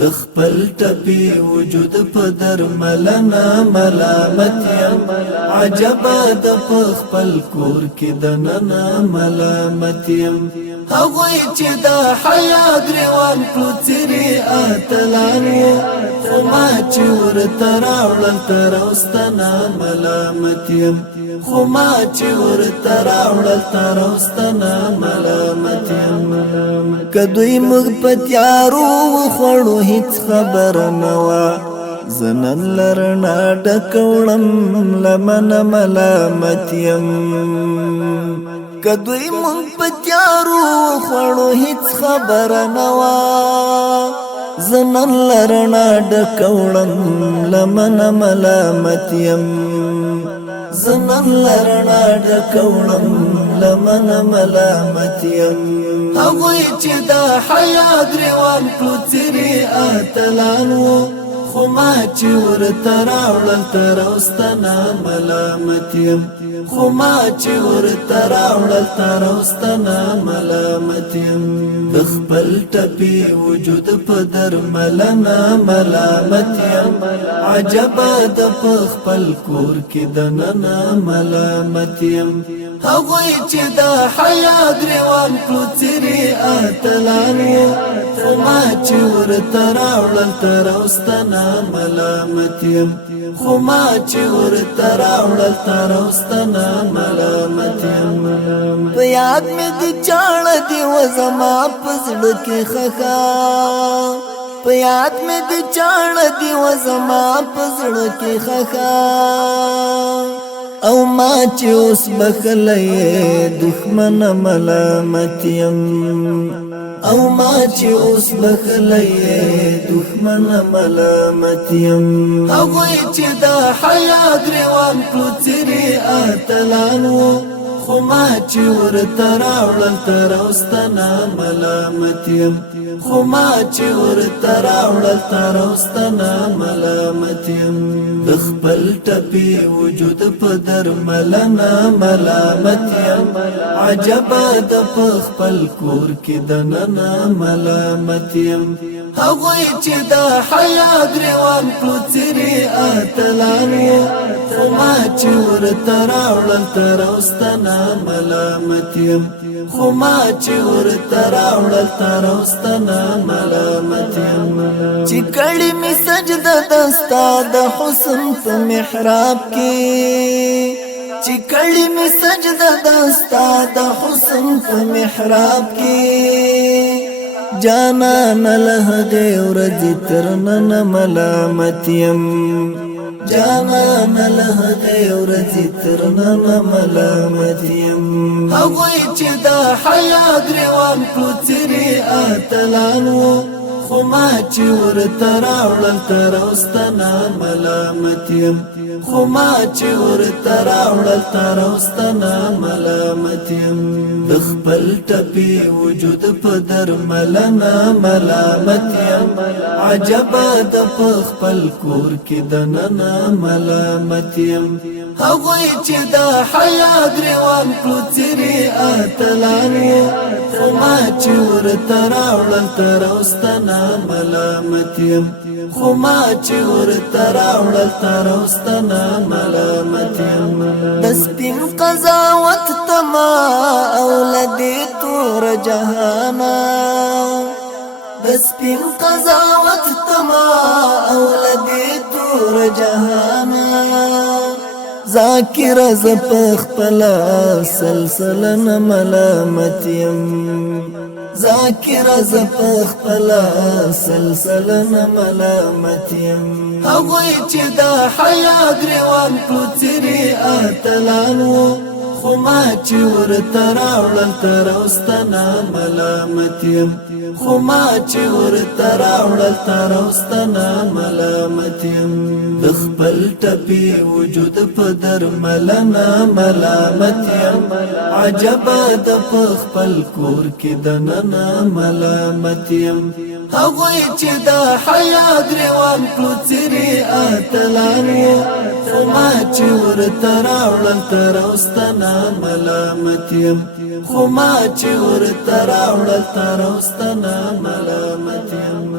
د خپل ټپي وجود په درملنه ملامت یم عجبا د په خپل کور کې دننه ملامت یم هغوی چې د حیا ګریوان کړو څیرې اتلان وو خو ما چې ورته راوړل تر اوستنه ملامت یم خو ما چې ورته راوړل تر اوستنه ملامت یم که دوی موږ په تیارو وخوړو هیڅ خبر نه وه زه نن له رڼا ډکه وړم لمنه ملامت یم که دوی موږ په تیارو وخوړو هیڅ خبره نه وه زه نن له رڼا ډکه وړم لمنه ملامت یم زه نن له رڼا ډکه وړم لمنه ملامت یم هغوی چې د حیا ګریوان کړو څیرې اتلان وو خو ما چې ورته راوړل تر اوستنه ملامت یم خو ما چې ورته راوړل تر اوستنه ملامت یم د خپل ټپي وجود په درملنه ملامت یم عجبا د په خپل کور کې دننه ملامت یم هغوی چې د حیا ګریوان کړو څیرې اتلان وو خو ما چې ورته راوړل تر اوستنه ملامت یم خو ما چې ورته راوړل تر اوستنه ملامت یم په یاد مې د چاړه دی و زما په زړه کې خخا په یاد مې د چاړه دی و زما په زړه کې خخا او ما چې اوس بخلې دښمن ملامت یم او ما چې اوس بخلې دښمن ملامت یم هغوی چې د حیا ګریوان کړو څیرې اتلان وو خو ما چې ورته راوړل تر اوستنه ملامت یم خو ما چې ورته راوړل تر اوستنه ملامت یم د خپل ټپي وجود په درملنه ملامت یم عجبا د په خپل کور کې دننه ملامت یم هغوی چې د حیا ګریوان کړو څیرې اتلان وو خو ما چې ورته راوړل تر اوستنه ملامت یم خو ما چې ورته راوړل تر اوستنه ملامت یم چې کړي مې سجده د ستا د حسن په محراب کې چې کړي مې سجده د ستا د حسن په محراب کې جانان له هغې ورځې تر ننه ملامت یم جانان له هغې ورځې تر ننه ملامت یم هغوی چې د حیا ګریوان کړو څیرې اتلان وو خو ما چې ورته راوړل تر اوستنه ملامت یم خو ما چې ورته راوړل تر اوستنه ملامت یم د خپل ټپي وجود په درملنه ملامت یم عجبا د په خپل کور کې دننه ملامت یم هغوی چې د حیا ګریوان کړو څیرې اتلان وو خو ما چې ورته راوړل تر اوستنه ملامت یم خو ما چې ورته راوړل تر اوستنه ملامت یم د سپین قضاوت تما اولادې تور جهانا د سپین قضاوت تما اولادې تور جهانا ذاکر ز پخپل سلسله ملامت یم ذاکر ز پخپل سلسله ملامت یم هغوی چې د حیا ګریوان کړو څیرې اتلان وو خو ما چې ورته راوړل تر اوستنه ملامت یم خو ما چې ورته راوړل تر اوستنه ملامت یم د خپل ټپي وجود په درملنه ملامت یم عجبا د په خپل کور کې دننه ملامت یم هغوی چې د حیا ګریوان کړو څیرې اتلان وو خو ما چې ورته راوړل تر اوستنه ملامت یم خو ما چې ورته راوړل تر اوستنه ملامت یم